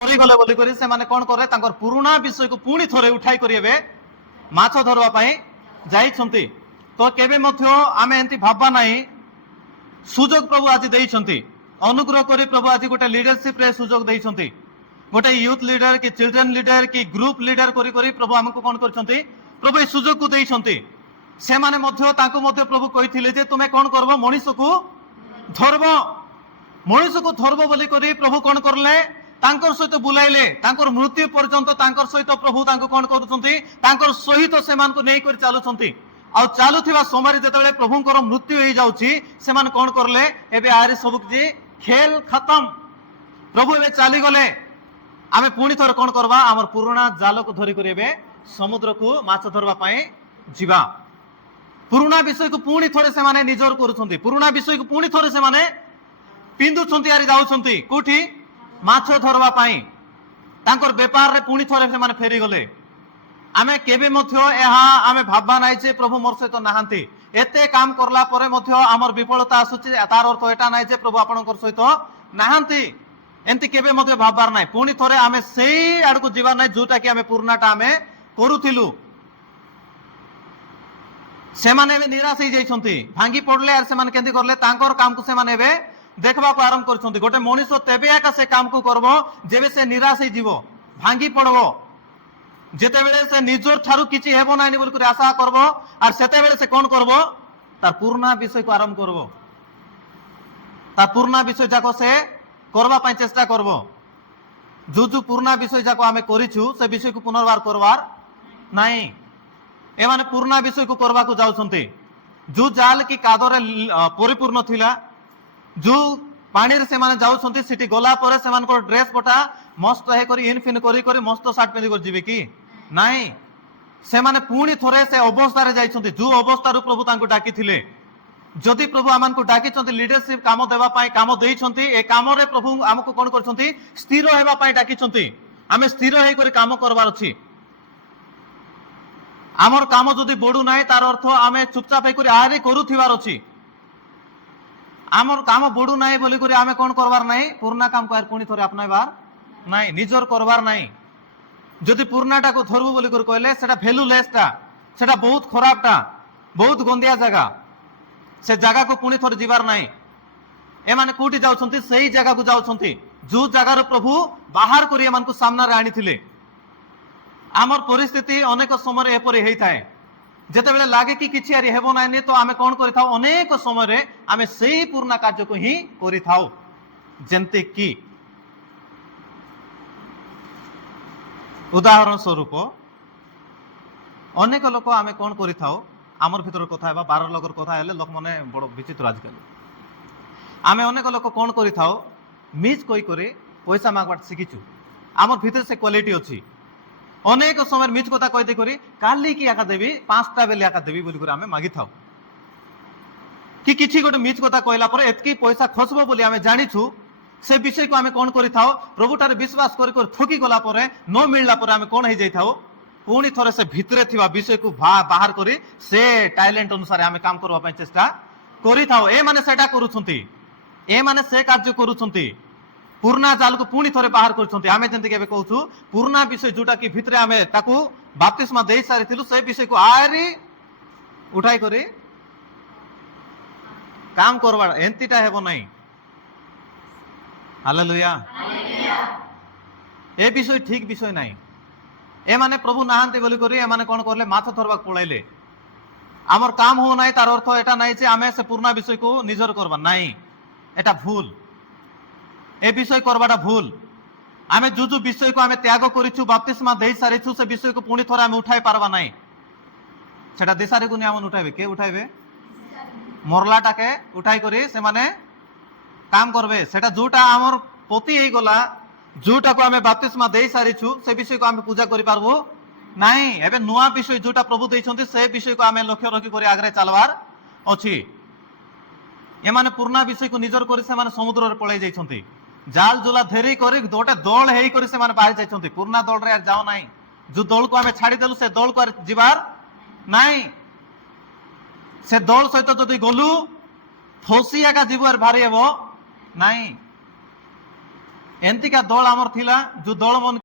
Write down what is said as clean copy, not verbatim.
मरीगले बोलिक से कौन करे पुराणा विषय को पुणी थोड़े उठाई कर माछ धरवाई जाइछंती। तो केबे आम एमती भाबा ना सुजोग प्रभु आज देइछंती। अनुग्रह करी प्रभु आज गोटे लीडरशिप रे सुजोग देइछंती। गोटे यूथ लीडर कि चिल्ड्रेन लीडर कि ग्रुप लीडर करी करी प्रभु हमको कौन करछंती प्रभु सुजोग को देइछंती। से माने प्रभु कही जे तुमे कौन करबो मनीष को धरब बोली करी प्रभु कौन करले तांकर सहित बुलाइले तांकर मृत्यु पर्यंत तांकर सहित प्रभु तांको कौन करूछंती तांकर सहित से मान को नै कर चालुछंती। आ चालुथिबा समय जेतेबेले प्रभुंकर मृत्यु हो जाउची से मान कौन करले एबे आरे सबक जी खेल खत्म प्रभु एबे चाली गले आमे पुणी थर कौन करबा हमर पुराना जाल को धरि करिबे समुद्र को माछ धरबा पई जिबा। पुराना विषय को पुणी थरे से माने निजर करूछंती। पुराना विषय को पुणी थरे से माने पिंदुछंती आरि जाउछंती कोठी माछ धरबा पई तांकर व्यापार रे पुणी थरे से माने फेरी गले। आमे केबे मध्य एहा आमे भाबा नाइ जे प्रभु मोर सहित नाहांती एते काम करला परे मध्य हमर विफलता आसुची तार अर्थ एटा नाइ जे प्रभु आपनकर सहित नाहांती एंती केबे मध्य भाबार नाइ। पुणी थरे आमे सेई आडको जीवा नाइ जोटा कि आमे पुरनाटा आमे करूथिलु। से माने एबे निराश हो जाइछंती भांगी पड़ले आर से माने केंती करले तांकर काम को से माने एबे देखबा को आरंभ करछंती। गोटे मनीष तेबे एका से काम को करबो जेबे से निराश हो जीवो भांगी पड़बो जेतेबेले से निजर ठारू किछि हेबो नाइ बोल कर आशा करबो आर सेतेबेले से कोन करबो तार पुराना विषय को आरंभ करबो तार पुराना विषय जाको से करबा पई चेष्टा करबो। जो पुराना विषय जाको आमे करिछु से विषय को पुनर्बार करवार नाही ए माने पुराना विषय को करबा को जाउछंती। जो जाल की कादरे परिपूर्ण थिला जो पानी रे से माने जाउछंती सिटी गला परे से मानकर ड्रेस पटा मस्त हे करी इनफिन करी करी मस्त शर्ट पिंदी कर जीवे कि नाही से माने पुणी थोरे से अवस्था रे जाइछंती। जो अवस्था रु प्रभु तांको डाकी थिले जदि प्रभु आमान को डाकी छंती लीडरशिप काम देबा पई काम देइछंती ए काम रे प्रभु हमको कोन करछंती स्थिर हेबा पई डाकी छंती। आमे स्थिर हे करी काम करबार अछि। आमर काम जदि बडू नाइ तार अर्थ आमे चुपचाप हे करी आरे करूथिबार अछि। आमर काम बडू नाइ बोली करी आमे कोन करबार नाइ पुराना काम को आर पुणी थोरे अपनाइबार नाइ निजर करबार नाइ। जदि पुरानाटा को धरबो बोली कर कहले सेटा भैल्यूलेसटा सेटा बहुत खराबटा बहुत गंदिया जगह से जगह को पुणी थोरे जीवार नाइ। ए माने कोठी जाउछंती सेही जगह को जाउछंती जो जगह रो प्रभु बाहर करी एमान को सामना रे आनी थिले। आमर परिस्थिति अनेक समय एपरि हेई थाए जेतेबेले लागे कि किछि आरि हेबो नाइ तो आमे कोन करि थाउ अनेक समय रे आमे सेही पुराना कार्य को ही करि थाउ। जेंते कि उदाहरण स्वरूप अनेक लोक आमे कोन करि थाउ आमर भीतर कथा हेबा 12 लोकर कथा हेले लोक माने बड़ विचित्र आजकल आमे अनेक लोक कोन करि थाउ मिज कोइ करे पैसा मागबाट सिकिछु आमर भीतर से क्वालिटी अछि। अनेक समय मिज कथा कहि दे करी काली की आका देबी 5टा बेले आका देबी बोली कर आमे मागी थाउ कि किछि गोटे मिज कथा कहला पर एतकी पैसा खसबो बोली आमे जानिछु से विषय को आमे कोन करि थाउ प्रभुटार विश्वास कर कर थकी गला पर न मिलला पर आमे कोन हे जाई थाउ पुणी थरे से भितरे थिबा विषय को बाहर करी से टैलेंट अनुसार आमे काम करबा पई चेष्टा करि थाउ। ए माने सेटा करूछंती ए माने से कार्य करूछंती पुराना जाल को पुणी थरे बाहर करछंती। आमे जेंति केबे कहूछु पुराना विषय जोटा कि भितरे आमे ताकू बपतिस्मा देई सारिथिलु से विषय को आरी उठाई करी काम करबा एंतिटा हेबो नाही। हालेलुया ए विषय ठीक विषय नाही। ए माने प्रभु नाहांती बोली करी ए माने कोन करले माछ धरबा पळाइले आमर काम हो नाही तार अर्थ एटा नाही जे आमे से पुराना विषय को निजर करबा नाही एटा भूल ए विषय करबाटा भूल। आमे जो विषय को आमे त्याग करिछु बपतिस्मा देई सारिछु से विषय को पुणी थोरा आमे उठाई पारबा नाही सेटा देसारे गुनी आमन उठाइबे के उठाइबे मरलाटाके उठाई करी से माने काम करबे सेटा जोटा आमर पति हे गला जोटा को आमे बपतिस्मा देई सारिछु से विषय को आमे पूजा करि पारबो नाही। एबे नुआ विषय जोटा प्रभु देइछंती से विषय को आमे लक्ष्य रखी करी आगरे चलवार अछि। ए माने पुराना विषय को निजर करी से माने समुद्र रे पळाई जाइछंती जाल जुला धेरी करी गोटे दल हेई करी से माने बाहर जाइछंती पुराना दल रे जाओ नाही जो दल को आमे छाडी देलु से दल को जीवार नाही से दल सहित जदि गलु फसी एका जीवार भारी हेबो नाही। एंतिका दल आमर थिला जो दल मन